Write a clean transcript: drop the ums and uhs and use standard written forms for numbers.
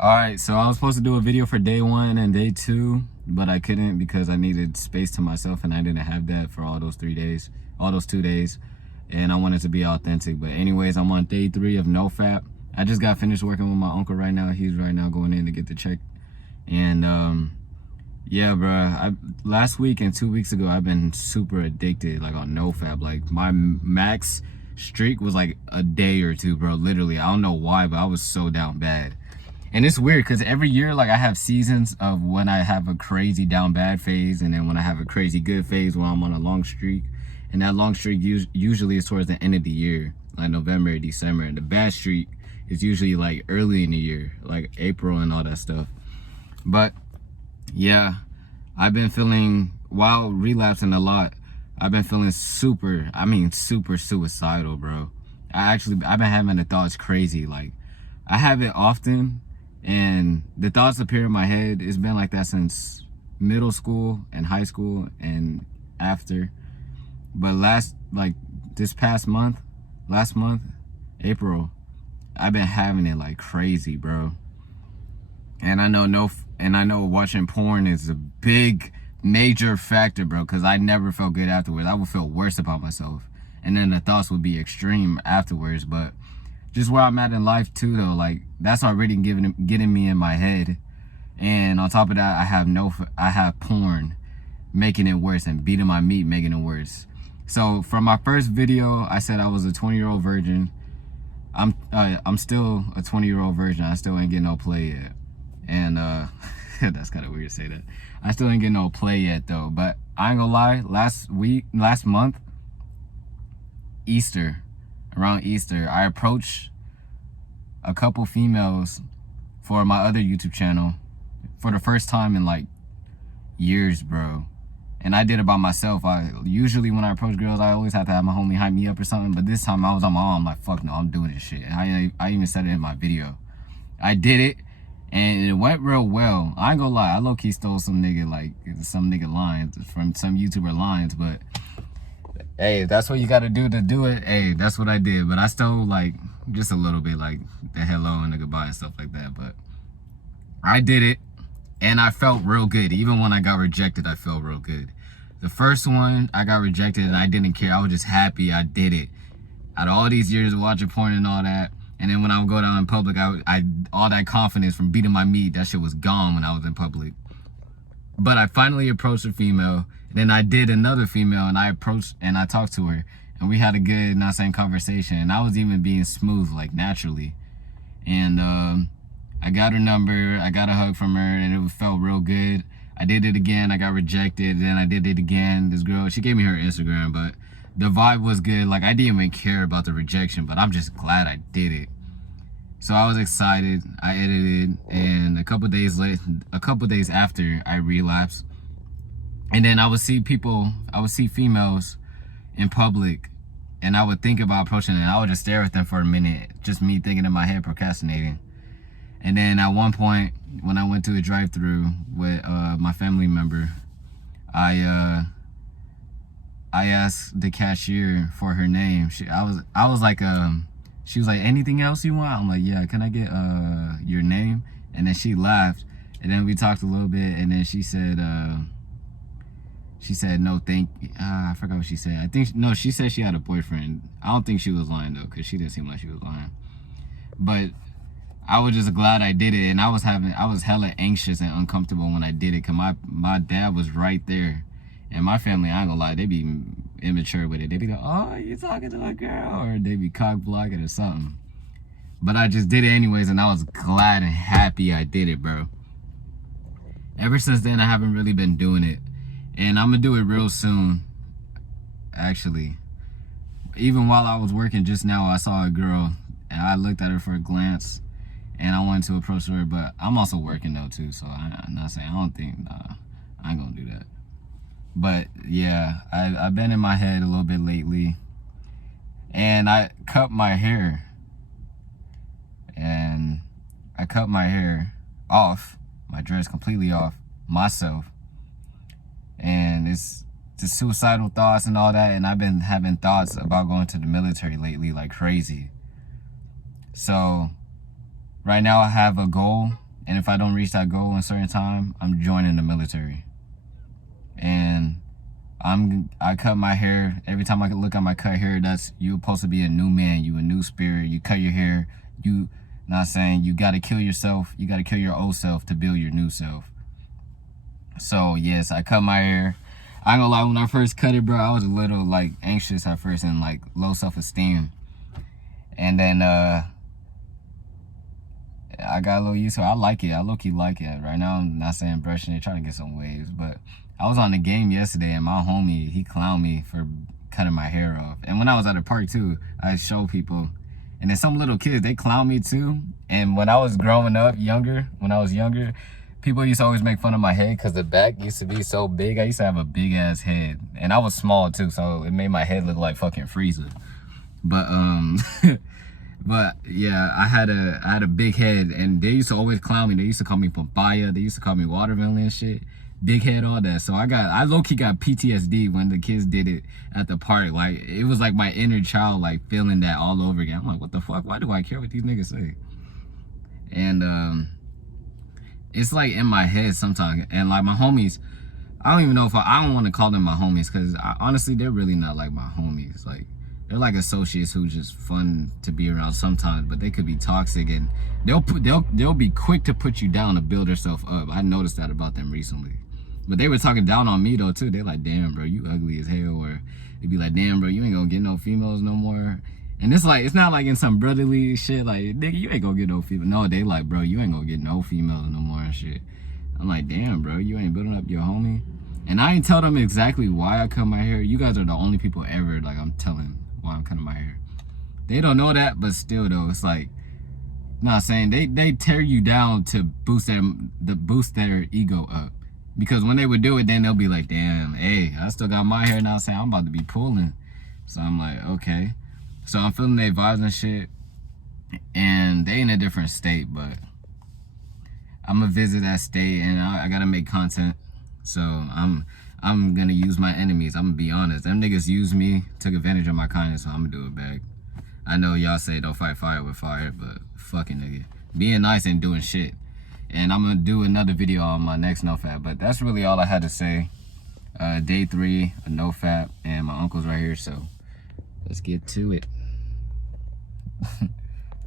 Alright, so I was supposed to do a video for day 1 and day 2, but I couldn't because I needed space to myself and I didn't have that for all those 2 days. And I wanted to be authentic. But anyways, I'm on day 3 of NoFap. I just got finished working with my uncle right now. He's right now going in to get the check. And yeah, bro, last week and 2 weeks ago, I've been super addicted, like on NoFap. Like my max streak was like a day or two, bro. Literally, I don't know why, but I was so down bad. And it's weird because every year, like I have seasons of when I have a crazy down bad phase, and then when I have a crazy good phase when I'm on a long streak. And that long streak usually is towards the end of the year, like November, December. And the bad streak is usually like early in the year, like April and all that stuff. But yeah, I've been feeling, while relapsing a lot, I've been feeling super suicidal, bro. I've been having the thoughts crazy. Like, I have it often, and the thoughts appear in my head. It's been like that since middle school and high school and after. But last month, April, I've been having it like crazy, bro. And I know watching porn is a big major factor, bro, because I never felt good afterwards. I would feel worse about myself, and then the thoughts would be extreme afterwards. But just where I'm at in life too, though, like that's already getting me in my head. And on top of that, I have porn making it worse, and beating my meat making it worse. So from my first video, I said I was a 20-year-old virgin. I'm still a 20-year-old virgin. I still ain't getting no play yet. And that's kind of weird to say that. I still ain't getting no play yet though. But I ain't gonna lie, last month, around Easter, I approached a couple females for my other YouTube channel for the first time in like years, bro. And I did it by myself. Usually when I approach girls, I always have to have my homie hype me up or something. But this time I was on my own. I'm like, fuck no, I'm doing this shit. I even said it in my video. I did it, and it went real well. I ain't gonna lie, I low-key stole some nigga lines from some YouTuber lines. But hey, if that's what you gotta do to do it, hey, that's what I did. But I stole like just a little bit, like the hello and the goodbye and stuff like that. But I did it. And I felt real good. Even when I got rejected, I felt real good. The first one, I got rejected and I didn't care. I was just happy I did it. Out of all these years of watching porn and all that, and then when I would go down in public, I all that confidence from beating my meat, that shit was gone when I was in public. But I finally approached a female, and then I did another female, and I talked to her, and we had a good, conversation, and I was even being smooth, like naturally. And I got her number, I got a hug from her, and it felt real good. I did it again, I got rejected, then I did it again. This girl, she gave me her Instagram, but the vibe was good. Like, I didn't even care about the rejection, but I'm just glad I did it. So I was excited, I edited, and a couple days after, I relapsed. And then I would see females in public, and I would think about approaching them, and I would just stare at them for a minute, just me thinking in my head, procrastinating. And then at one point, when I went to a drive-thru with my family member, I asked the cashier for her name. She was like, anything else you want? I'm like, yeah, can I get your name? And then she laughed, and then we talked a little bit, and then she said no, thank you. I forgot what she said. She said she had a boyfriend. I don't think she was lying though, because she didn't seem like she was lying. But I was just glad I did it, and I was hella anxious and uncomfortable when I did it, because my dad was right there. And my family, I ain't gonna lie, they be immature with it. They be like, oh, you talking to a girl? Or they be cock blocking or something. But I just did it anyways, and I was glad and happy I did it, bro. Ever since then, I haven't really been doing it. And I'm gonna do it real soon, actually. Even while I was working just now, I saw a girl, and I looked at her for a glance, and I wanted to approach her, but I'm also working though too, so I'm not saying, I ain't gonna do that. But yeah, I've been in my head a little bit lately, and I cut my hair off, my dreads completely off, myself, and it's the suicidal thoughts and all that, and I've been having thoughts about going to the military lately like crazy. So right now I have a goal And if I don't reach that goal in a certain time, I'm joining the military. And I cut my hair. Every time I look at my cut hair, that's you're supposed to be a new man. You a new spirit. You cut your hair. You not saying you gotta kill yourself. You gotta kill your old self to build your new self. So yes, I cut my hair. I ain't gonna lie, when I first cut it, bro, I was a little like anxious at first and like low self-esteem. And then I got a little used to it. I like it. I low-key like it. Right now, I'm not saying brushing it, trying to get some waves. But I was on the game yesterday, and my homie, he clowned me for cutting my hair off. And when I was at the park, too, I showed people. And then some little kids, they clown me, too. And when I was growing up, when I was younger, people used to always make fun of my head because the back used to be so big. I used to have a big-ass head. And I was small, too, so it made my head look like fucking Frieza. But, But yeah, I had a big head, and they used to always clown me. They used to call me papaya. They used to call me watermelon and shit. Big head, all that. So I low-key got PTSD when the kids did it at the park. Like, it was like my inner child, like, feeling that all over again. I'm like, what the fuck? Why do I care what these niggas say? And it's like in my head sometimes. And like my homies, I don't even know if I don't want to call them my homies, because honestly, they're really not like my homies. Like, they're like associates who just fun to be around sometimes, but they could be toxic, and they'll be quick to put you down to build themselves up. I noticed that about them recently. But they were talking down on me though too. They're like, damn bro, you ugly as hell. Or they'd be like, damn bro, you ain't gonna get no females no more. And it's like, it's not like in some brotherly shit, like, nigga, you ain't gonna get no female. No, they like, bro, you ain't gonna get no females no more and shit. I'm like, damn bro, you ain't building up your homie. And I ain't tell them exactly why I cut my hair. You guys are the only people ever like I'm telling why I'm cutting my hair. They don't know that, but still though, it's like, not saying they tear you down to boost their ego up. Because when they would do it, then they'll be like, damn, hey, I still got my hair now, saying I'm about to be pulling. So I'm like, okay. So I'm feeling their vibes and shit, and they in a different state, but I'm gonna visit that state, and I gotta make content. So I'm gonna use my enemies. I'm gonna be honest. Them niggas used me, took advantage of my kindness, so I'm gonna do it back. I know y'all say don't fight fire with fire, but fucking nigga. Being nice and doing shit. And I'm gonna do another video on my next NoFap. But that's really all I had to say. Day 3 of NoFap, and my uncle's right here, so let's get to it.